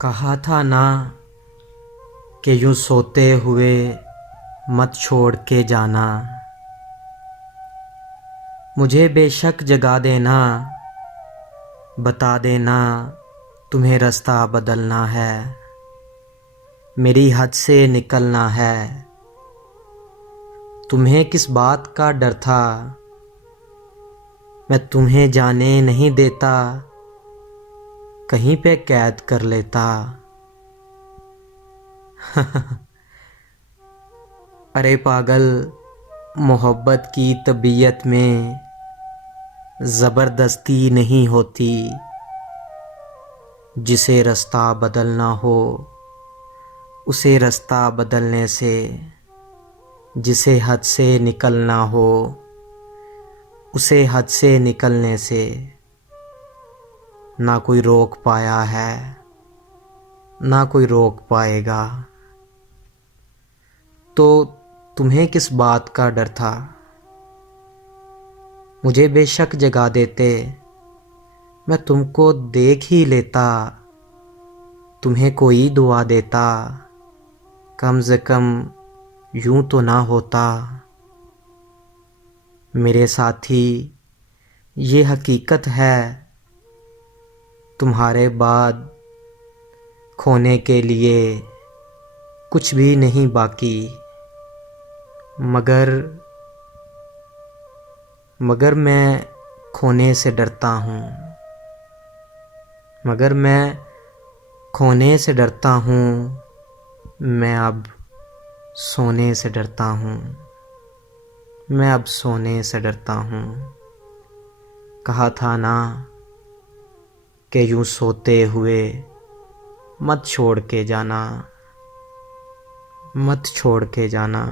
कहा था ना कि यूं सोते हुए मत छोड़ के जाना। मुझे बेशक जगा देना, बता देना तुम्हें रास्ता बदलना है। मेरी हद से निकलना है। तुम्हें किस बात का डर था, मैं तुम्हें जाने नहीं देता, कहीं पे कैद कर लेता। अरे पागल, मोहब्बत की तबीयत में ज़बरदस्ती नहीं होती। जिसे रास्ता बदलना हो उसे रास्ता बदलने से, जिसे हद से निकलना हो उसे हद से निकलने से ना कोई रोक पाया है, ना कोई रोक पाएगा। तो तुम्हें किस बात का डर था, मुझे बेशक जगा देते, मैं तुमको देख ही लेता, तुम्हें कोई दुआ देता, कम से कम यूं तो ना होता। मेरे साथी, ये हकीकत है, तुम्हारे बाद खोने के लिए कुछ भी नहीं बाकी। मगर मैं खोने से डरता हूँ, मगर मैं खोने से डरता हूँ। मैं अब सोने से डरता हूँ, मैं अब सोने से डरता हूँ। कहा था ना कि यूं सोते हुए मत छोड़ के जाना, मत छोड़ के जाना।